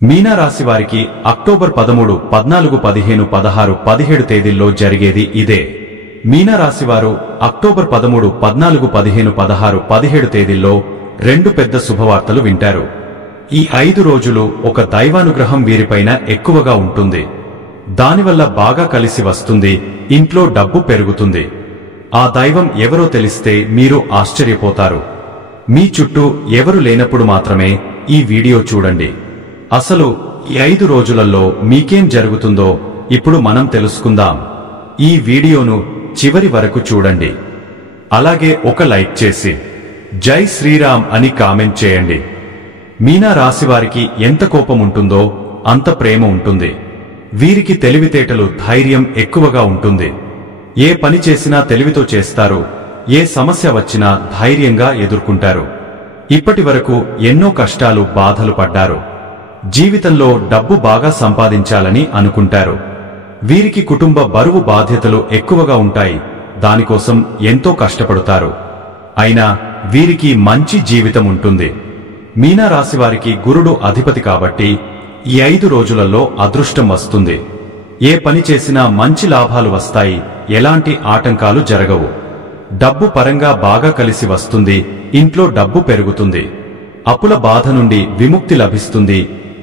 మీనా రాశి వారికి అక్టోబర్ 13, 14, 15, 16, 17 తేదీల్లో జరిగేది ఇదే. మీనా రాశి వారు అక్టోబర్ 13, 14, 15, 16, 17 తేదీల్లో రెండు పెద్ద శుభవార్తలు వింటారు. ఈ 5 రోజులు ఒక దైవానుగ్రహం వీరిపైన ఎక్కువగా ఉంటుంది. దానివల్ల బాగా కలిసి వస్తుంది, ఇంట్లో డబ్బు పెరుగుతుంది. ఆ దైవం ఎవరో తెలిస్తే మీరు ఆశ్చర్యపోతారు. మీ చుట్టూ ఎవరు లేనప్పుడు మాత్రమే ఈ వీడియో చూడండి. అసలు ఈ 5 రోజులలో మీకేం జరుగుతుందో ఇప్పుడు మనం తెలుసుకుందాం. ఈ వీడియోను చివరి వరకు చూడండి. అలాగే ఒక లైక్ చేసి జై శ్రీరామ్ అని కామెంట్ చేయండి. మీనా రాశివారికి ఎంత కోపం ఉంటుందో అంత ప్రేమ ఉంటుంది. వీరికి తెలివితేటలు, ధైర్యం ఎక్కువగా ఉంటుంది. ఏ పని చేసినా తెలివితో చేస్తారు. ఏ సమస్య వచ్చినా ధైర్యంగా ఎదుర్కొంటారు. ఇప్పటి వరకు ఎన్నో కష్టాలు, బాధలు పడ్డారు. జీవితంలో డబ్బు బాగా సంపాదించాలని అనుకుంటారు. వీరికి కుటుంబ బరువు, బాధ్యతలు ఎక్కువగా ఉంటాయి. దానికోసం ఎంతో కష్టపడతారు. అయినా వీరికి మంచి జీవితం ఉంటుంది. మీనా రాశివారికి గురుడు అధిపతి కాబట్టి ఈ 5 రోజులలో అదృష్టం వస్తుంది. ఏ పని చేసినా మంచి లాభాలు వస్తాయి. ఎలాంటి ఆటంకాలు జరగవు. డబ్బు పరంగా బాగా కలిసి వస్తుంది. ఇంట్లో డబ్బు పెరుగుతుంది. అప్పుల బాధ నుండి విముక్తి లభిస్తుంది.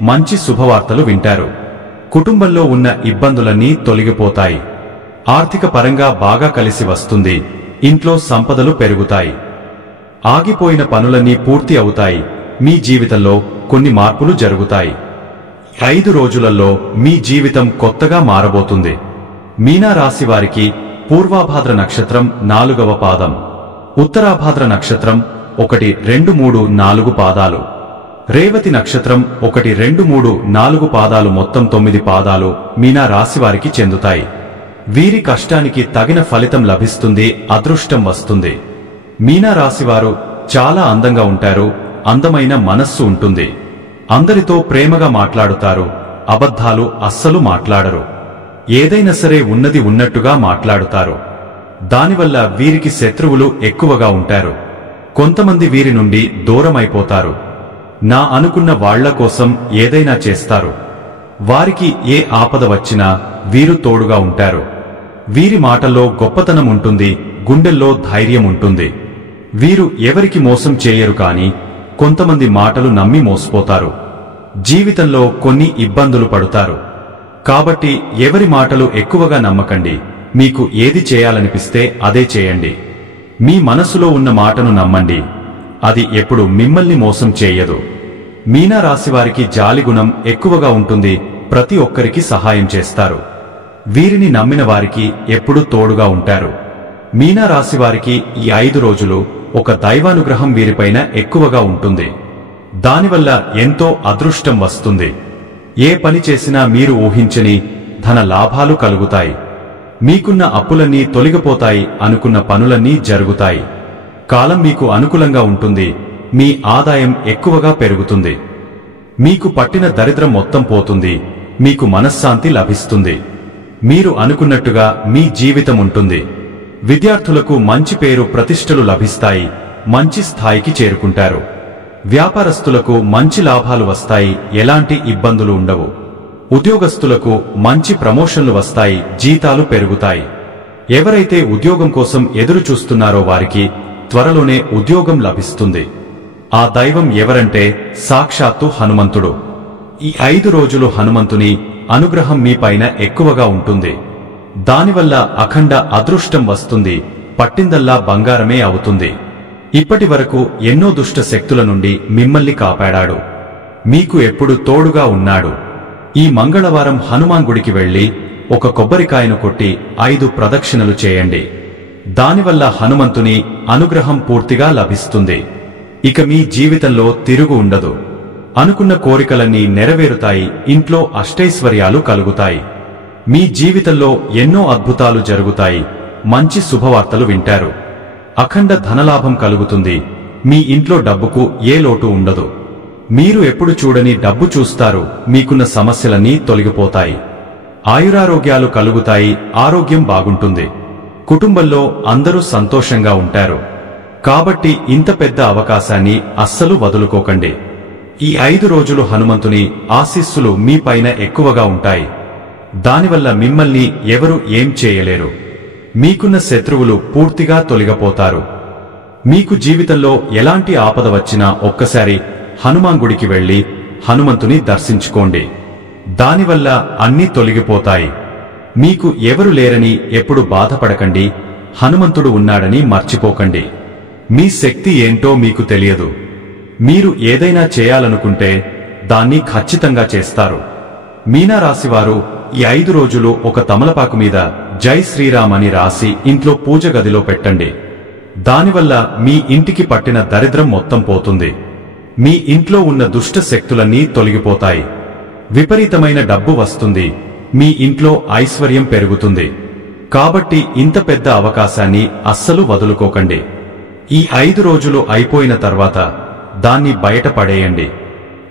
మంచి శుభవార్తలు వింటారు. కుటుంబంలో ఉన్న ఇబ్బందులన్నీ తొలగిపోతాయి. ఆర్థిక పరంగా బాగా కలిసి వస్తుంది. ఇంట్లో సంపదలు పెరుగుతాయి. ఆగిపోయిన పనులన్నీ పూర్తి అవుతాయి. మీ జీవితంలో కొన్ని మార్పులు జరుగుతాయి. 5 రోజులలో మీ జీవితం కొత్తగా మారబోతుంది. మీనా రాశి వారికి పూర్వాభాద్ర నక్షత్రం 4వ పాదం, ఉత్తరాభాద్ర నక్షత్రం 1, 2, 3, 4 పాదాలు, రేవతి నక్షత్రం 1, 2, 3, 4 పాదాలు, మొత్తం 9 పాదాలు మీనా రాశివారికి చెందుతాయి. వీరి కష్టానికి తగిన ఫలితం లభిస్తుంది. అదృష్టం వస్తుంది. మీనా రాశివారు చాలా అందంగా ఉంటారు. అందమైన మనస్సు ఉంటుంది. అందరితో ప్రేమగా మాట్లాడుతారు. అబద్ధాలు అస్సలు మాట్లాడరు. ఏదైనా సరే ఉన్నది ఉన్నట్టుగా మాట్లాడుతారు. దానివల్ల వీరికి శత్రువులు ఎక్కువగా ఉంటారు. కొంతమంది వీరి నుండి దూరమైపోతారు. నా అనుకున్న వాళ్ల కోసం ఏదైనా చేస్తారు. వారికి ఏ ఆపద వచ్చినా వీరు తోడుగా ఉంటారు. వీరి మాటల్లో గొప్పతనం ఉంటుంది. గుండెల్లో ధైర్యం ఉంటుంది. వీరు ఎవరికి మోసం చేయరు. కానీ కొంతమంది మాటలు నమ్మి మోసపోతారు. జీవితంలో కొన్ని ఇబ్బందులు పడుతారు. కాబట్టి ఎవరి మాటలు ఎక్కువగా నమ్మకండి. మీకు ఏది చేయాలనిపిస్తే అదే చేయండి. మీ మనసులో ఉన్న మాటను నమ్మండి. అది ఎప్పుడు మిమ్మల్ని మోసం చేయదు. మీనా రాశివారికి జాలిగుణం ఎక్కువగా ఉంటుంది. ప్రతి ఒక్కరికి సహాయం చేస్తారు. వీరిని నమ్మిన వారికి ఎప్పుడూ తోడుగా ఉంటారు. మీనా రాశివారికి ఈ 5 రోజులు ఒక దైవానుగ్రహం వీరిపైన ఎక్కువగా ఉంటుంది. దానివల్ల ఎంతో అదృష్టం వస్తుంది. ఏ పని చేసినా మీరు ఊహించని ధన లాభాలు కలుగుతాయి. మీకున్న అప్పులన్నీ తొలగిపోతాయి. అనుకున్న పనులన్నీ జరుగుతాయి. కాలం మీకు అనుకూలంగా ఉంటుంది. మీ ఆదాయం ఎక్కువగా పెరుగుతుంది. మీకు పట్టిన దరిద్రం మొత్తం పోతుంది. మీకు మనశ్శాంతి లభిస్తుంది. మీరు అనుకున్నట్టుగా మీ జీవితం ఉంటుంది. విద్యార్థులకు మంచి పేరు, ప్రతిష్టలు లభిస్తాయి. మంచి స్థాయికి చేరుకుంటారు. వ్యాపారస్తులకు మంచి లాభాలు వస్తాయి. ఎలాంటి ఇబ్బందులు ఉండవు. ఉద్యోగస్తులకు మంచి ప్రమోషన్లు వస్తాయి. జీతాలు పెరుగుతాయి. ఎవరైతే ఉద్యోగం కోసం ఎదురు చూస్తున్నారో వారికి త్వరలోనే ఉద్యోగం లభిస్తుంది. ఆ దైవం ఎవరంటే సాక్షాత్తు హనుమంతుడు. ఈ 5 రోజులు హనుమంతుని అనుగ్రహం మీ పైన ఎక్కువగా ఉంటుంది. దానివల్ల అఖండ అదృష్టం వస్తుంది. పట్టిందల్లా బంగారమే అవుతుంది. ఇప్పటి వరకు ఎన్నో దుష్ట శక్తుల నుండి మిమ్మల్ని కాపాడాడు. మీకు ఎప్పుడు తోడుగా ఉన్నాడు. ఈ మంగళవారం హనుమాన్ గుడికి వెళ్లి ఒక కొబ్బరికాయను కొట్టి 5 ప్రదక్షిణలు చేయండి. దానివల్ల హనుమంతుని అనుగ్రహం పూర్తిగా లభిస్తుంది. ఇక మీ జీవితంలో తిరుగు ఉండదు. అనుకున్న కోరికలన్నీ నెరవేరుతాయి. ఇంట్లో అష్టైశ్వర్యాలు కలుగుతాయి. మీ జీవితంలో ఎన్నో అద్భుతాలు జరుగుతాయి. మంచి శుభవార్తలు వింటారు. అఖండ ధనలాభం కలుగుతుంది. మీ ఇంట్లో డబ్బుకు ఏ లోటు ఉండదు. మీరు ఎప్పుడు చూడని డబ్బు చూస్తారు. మీకున్న సమస్యలన్నీ తొలగిపోతాయి. ఆయురారోగ్యాలు కలుగుతాయి. ఆరోగ్యం బాగుంటుంది. కుటుంబంలో అందరూ సంతోషంగా ఉంటారు. కాబట్టి ఇంత పెద్ద అవకాశాన్ని అస్సలు వదులుకోకండి. ఈ 5 రోజులు హనుమంతుని ఆశీస్సులు మీ పైన ఎక్కువగా ఉంటాయి. దానివల్ల మిమ్మల్ని ఎవరు ఏం చేయలేరు. మీకున్న శత్రువులు పూర్తిగా తొలగిపోతారు. మీకు జీవితంలో ఎలాంటి ఆపద వచ్చినా ఒక్కసారి హనుమాన్ గుడికి వెళ్లి హనుమంతుని దర్శించుకోండి. దానివల్ల అన్నీ తొలగిపోతాయి. మీకు ఎవరు లేరని ఎప్పుడు బాధపడకండి. హనుమంతుడు ఉన్నాడని మర్చిపోకండి. మీ శక్తి ఏంటో మీకు తెలియదు. మీరు ఏదైనా చేయాలనుకుంటే దాన్ని ఖచ్చితంగా చేస్తారు. మీనా రాశివారు ఈ 5 రోజులు ఒక తమలపాకు మీద జై శ్రీరామ్ అని రాసి ఇంట్లో పూజ గదిలో పెట్టండి. దానివల్ల మీ ఇంటికి పట్టిన దరిద్రం మొత్తం పోతుంది. మీ ఇంట్లో ఉన్న దుష్ట శక్తులన్నీ తొలగిపోతాయి. విపరీతమైన డబ్బు వస్తుంది. మీ ఇంట్లో ఐశ్వర్యం పెరుగుతుంది. కాబట్టి ఇంత పెద్ద అవకాశాన్ని అస్సలు వదులుకోకండి. ఈ 5 రోజులు అయిపోయిన తర్వాత దాన్ని బయట పడేయండి.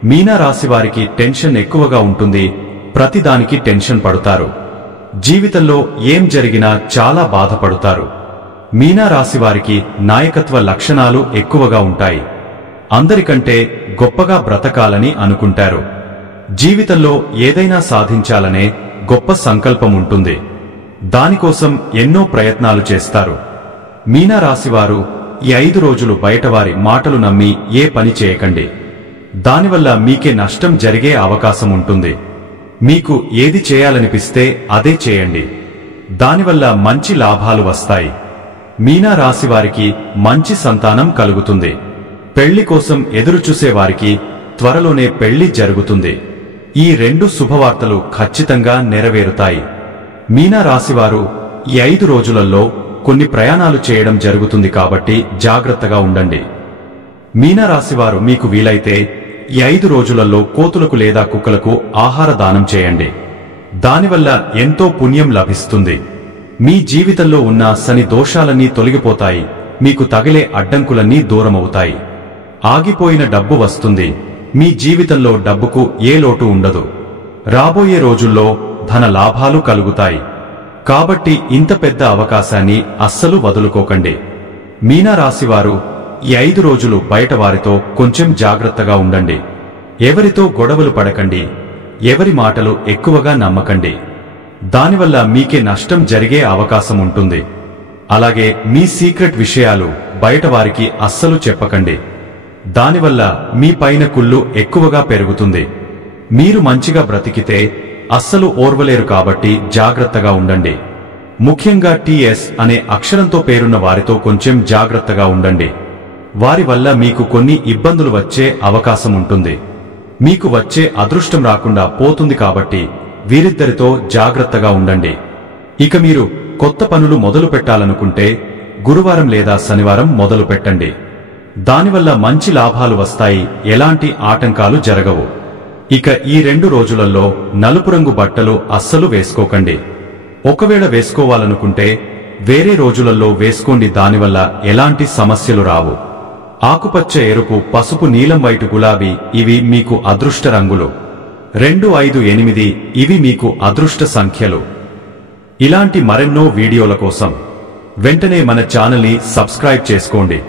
మీనా రాశివారికి టెన్షన్ ఎక్కువగా ఉంటుంది. ప్రతిదానికి టెన్షన్ పడుతారు. జీవితంలో ఏం జరిగినా చాలా బాధపడుతారు. మీనా రాశివారికి నాయకత్వ లక్షణాలు ఎక్కువగా ఉంటాయి. అందరికంటే గొప్పగా బ్రతకాలని అనుకుంటారు. జీవితంలో ఏదైనా సాధించాలనే గొప్ప సంకల్పం ఉంటుంది. దానికోసం ఎన్నో ప్రయత్నాలు చేస్తారు. మీనా రాశివారు ఈ 5 రోజులు బయటవారి మాటలు నమ్మి ఏ పని చేయకండి. దానివల్ల మీకే నష్టం జరిగే అవకాశం ఉంటుంది. మీకు ఏది చేయాలనిపిస్తే అదే చేయండి. దానివల్ల మంచి లాభాలు వస్తాయి. మీనా రాశివారికి మంచి సంతానం కలుగుతుంది. పెళ్లి కోసం ఎదురుచూసేవారికి త్వరలోనే పెళ్లి జరుగుతుంది. ఈ 2 శుభవార్తలు ఖచ్చితంగా నెరవేరుతాయి. మీనా రాశివారు ఈ 5 రోజులలో కొన్ని ప్రయాణాలు చేయడం జరుగుతుంది కాబట్టి జాగ్రత్తగా ఉండండి. మీనా రాశివారు మీకు వీలైతే ఈ 5 రోజులలో కోతులకు లేదా కుక్కలకు ఆహార దానం చేయండి. దానివల్ల ఎంతో పుణ్యం లభిస్తుంది. మీ జీవితంలో ఉన్న శని దోషాలన్నీ తొలగిపోతాయి. మీకు తగిలే అడ్డంకులన్నీ దూరమవుతాయి. ఆగిపోయిన డబ్బు వస్తుంది. మీ జీవితంలో డబ్బుకు ఏ లోటు ఉండదు. రాబోయే రోజుల్లో ధన లాభాలు కలుగుతాయి. కాబట్టి ఇంత పెద్ద అవకాశాన్ని అస్సలు వదులుకోకండి. మీనా రాశివారు ఈ 5 రోజులు బయట వారితో కొంచెం జాగ్రత్తగా ఉండండి. ఎవరితో గొడవలు పడకండి. ఎవరి మాటలు ఎక్కువగా నమ్మకండి. దానివల్ల మీకే నష్టం జరిగే అవకాశం ఉంటుంది. అలాగే మీ సీక్రెట్ విషయాలు బయట వారికి అస్సలు చెప్పకండి. దానివల్ల మీ పైన కుళ్ళు ఎక్కువగా పెరుగుతుంది. మీరు మంచిగా బ్రతికితే అస్సలు ఓర్వలేరు కాబట్టి జాగ్రత్తగా ఉండండి. ముఖ్యంగా టీఎస్ అనే అక్షరంతో పేరున్న వారితో కొంచెం జాగ్రత్తగా ఉండండి. వారి వల్ల మీకు కొన్ని ఇబ్బందులు వచ్చే అవకాశం ఉంటుంది. మీకు వచ్చే అదృష్టం రాకుండా పోతుంది కాబట్టి వీరిద్దరితో జాగ్రత్తగా ఉండండి. ఇక మీరు కొత్త పనులు మొదలు పెట్టాలనుకుంటే గురువారం లేదా శనివారం మొదలు పెట్టండి. దానివల్ల మంచి లాభాలు వస్తాయి. ఎలాంటి ఆటంకాలు జరగవు. ఇక ఈ 2 రోజులలో నలుపు రంగు బట్టలు అస్సలు వేసుకోకండి. ఒకవేళ వేసుకోవాలనుకుంటే వేరే రోజులలో వేసుకోండి. దానివల్ల ఎలాంటి సమస్యలు రావు. ఆకుపచ్చ, ఎరుపు, పసుపు, నీలం, వైట్, గులాబీ ఇవి మీకు అదృష్ట రంగులు. 2, 5, 8 ఇవి మీకు అదృష్ట సంఖ్యలు. ఇలాంటి మరెన్నో వీడియోల కోసం వెంటనే మన ఛానల్ని సబ్స్క్రైబ్ చేసుకోండి.